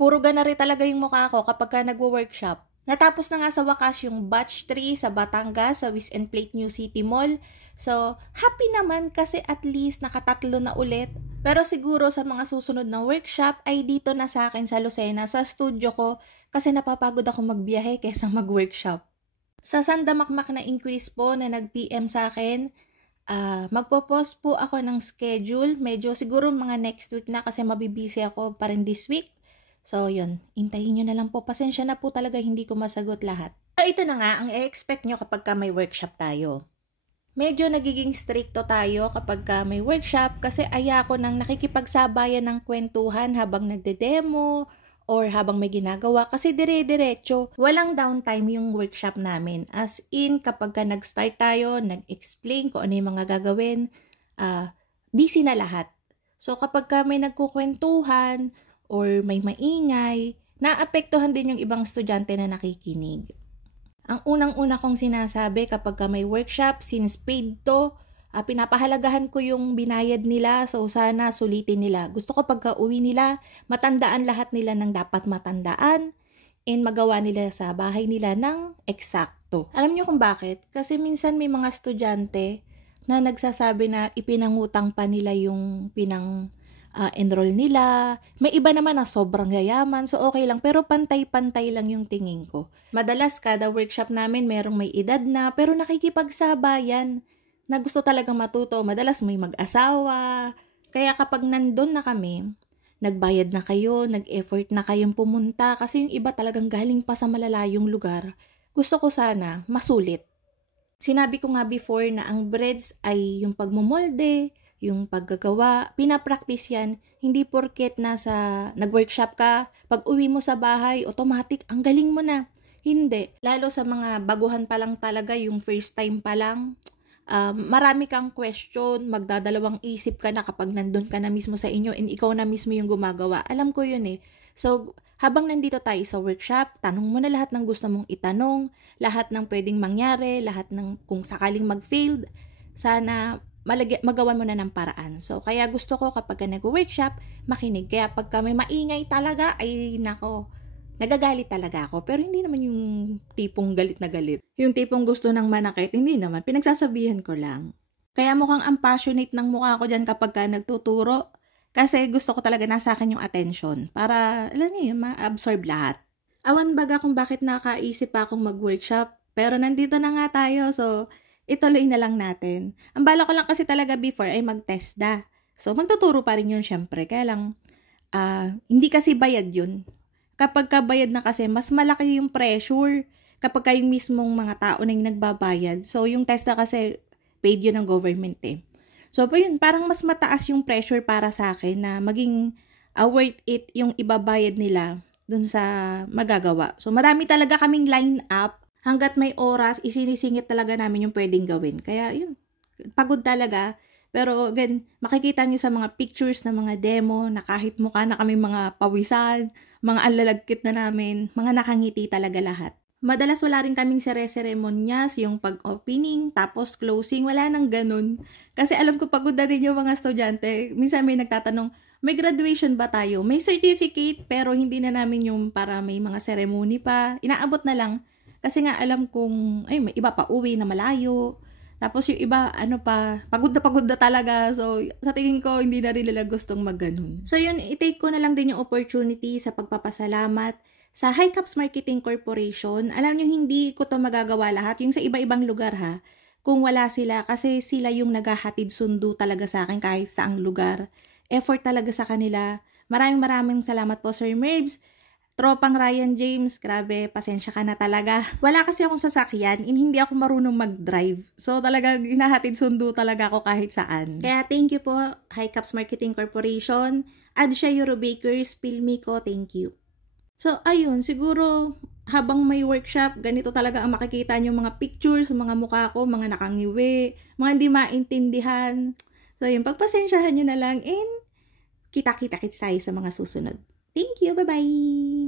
Puro ganari talaga yung mukha ko kapag ka nagwo-workshop. Natapos na nga sa wakas yung batch 3 sa Batangas, sa Wiz and Plate New City Mall. So, happy naman kasi at least nakatatlo na ulit. Pero siguro sa mga susunod na workshop ay dito na sa akin sa Lucena, sa studio ko, kasi napapagod ako magbiyahe kaysa mag-workshop. Sa sandamakmak na increase po na nag-PM sa akin, magpo-post po ako ng schedule. Medyo siguro mga next week na kasi mabibisi ako pa rin this week. So, yun. Intayin nyo na lang po. Pasensya na po talaga hindi ko masagot lahat. So, ito na nga ang i-expect nyo kapag ka may workshop tayo. Medyo nagiging stricto tayo kapag ka may workshop kasi ayako nang nakikipagsabayan ng kwentuhan habang nagde-demo or habang may ginagawa kasi dire-diretso. Walang downtime yung workshop namin. As in, kapag ka nag-start tayo, nag-explain kung ano yung mga gagawin, busy na lahat. So, kapag ka may nagkukwentuhan or may maingay, naapektuhan din yung ibang estudyante na nakikinig. Ang unang-una kong sinasabi kapag ka may workshop, since paid to, pinapahalagahan ko yung binayad nila, so sana sulitin nila. Gusto ko pagka uwi nila, matandaan lahat nila ng dapat matandaan and magawa nila sa bahay nila ng eksakto. Alam niyo kung bakit? Kasi minsan may mga estudyante na nagsasabi na ipinangutang pa nila yung enroll nila. May iba naman na sobrang yayaman, so okay lang. Pero pantay-pantay lang yung tingin ko. Madalas, kada workshop namin, merong may edad na, pero nakikipagsabayan na gusto talagang matuto. Madalas may mag-asawa. Kaya kapag nandun na kami, nagbayad na kayo, nag-effort na kayong pumunta, kasi yung iba talagang galing pa sa malalayong lugar. Gusto ko sana masulit. Sinabi ko nga before na ang breads ay yung pagmumolde, yung paggagawa, pinapractice yan, hindi porket nag-workshop ka, pag uwi mo sa bahay, automatic, ang galing mo na. Hindi. Lalo sa mga baguhan pa lang talaga, yung first time pa lang, marami kang question, magdadalawang isip ka na kapag nandun ka na mismo sa inyo and ikaw na mismo yung gumagawa. Alam ko yun eh. So, habang nandito tayo sa workshop, tanong mo na lahat ng gusto mong itanong, lahat ng pwedeng mangyari, lahat ng kung sakaling mag-failed, sana magawa mo na ng paraan. So, kaya gusto ko kapag nag-workshop, makinig. Kaya pagka may maingay talaga, ay nako, nagagalit talaga ako. Pero hindi naman yung tipong galit na galit. Yung tipong gusto ng manakit, hindi naman. Pinagsasabihan ko lang. Kaya mukhang ang passionate ng mukha ko dyan kapag ka nagtuturo. Kasi gusto ko talaga nasa akin yung attention. Para, alam niyo, ma-absorb lahat. Awan baga kung bakit nakaisip akong mag-workshop. Pero nandito na nga tayo, so ituloy na lang natin. Ang bala ko lang kasi talaga before ay mag-TESDA. So, magtuturo pa rin yun syempre. Kaya lang, hindi kasi bayad yun. Kapag kabayad na kasi, mas malaki yung pressure kapag kayong mismong mga tao na yung nagbabayad. So, yung TESDA kasi, paid yun ng government eh. So, yun, parang mas mataas yung pressure para sa akin na maging worth it yung ibabayad nila dun sa magagawa. So, marami talaga kaming line up. Hanggat may oras, isinisingit talaga namin yung pwedeng gawin. Kaya yun, pagod talaga. Pero again, makikita nyo sa mga pictures na mga demo na kahit mukha na kami mga pawisan, mga alalagkit na namin, mga nakangiti talaga lahat. Madalas wala rin kaming seremonyas, yung pag-opening, tapos closing, wala nang ganun. Kasi alam ko pagod na rin yung mga estudyante. Minsan may nagtatanong, may graduation ba tayo? May certificate, pero hindi na namin yung para may mga ceremony pa. Inaabot na lang. Kasi nga alam kong, may iba pa uwi na malayo. Tapos yung iba, pagod na talaga. So, sa tingin ko, hindi na rin nila gustong magganon. So, yun, i-take ko na lang din yung opportunity sa pagpapasalamat sa High Caps Marketing Corporation. Alam nyo, hindi ko to magagawa lahat. Yung sa iba-ibang lugar ha, kung wala sila, kasi sila yung naghahatid sundo talaga sa akin kahit saang lugar. Effort talaga sa kanila. Maraming salamat po, Sir Merbs. Tropang Ryan James, grabe, pasensya ka na talaga. Wala kasi akong sasakyan, hindi ako marunong mag-drive. So talaga, hinahatid sundo talaga ako kahit saan. Kaya thank you po, High Caps Marketing Corporation, Adsha Eurobakers, Pilmico, thank you. So ayun, siguro habang may workshop, ganito talaga ang makikita nyo mga pictures, mga mukha ko, mga nakangiwi, mga hindi maintindihan. So yun, pagpasensyahan nyo na lang and kita-kits tayo sa mga susunod. Thank you, bye-bye!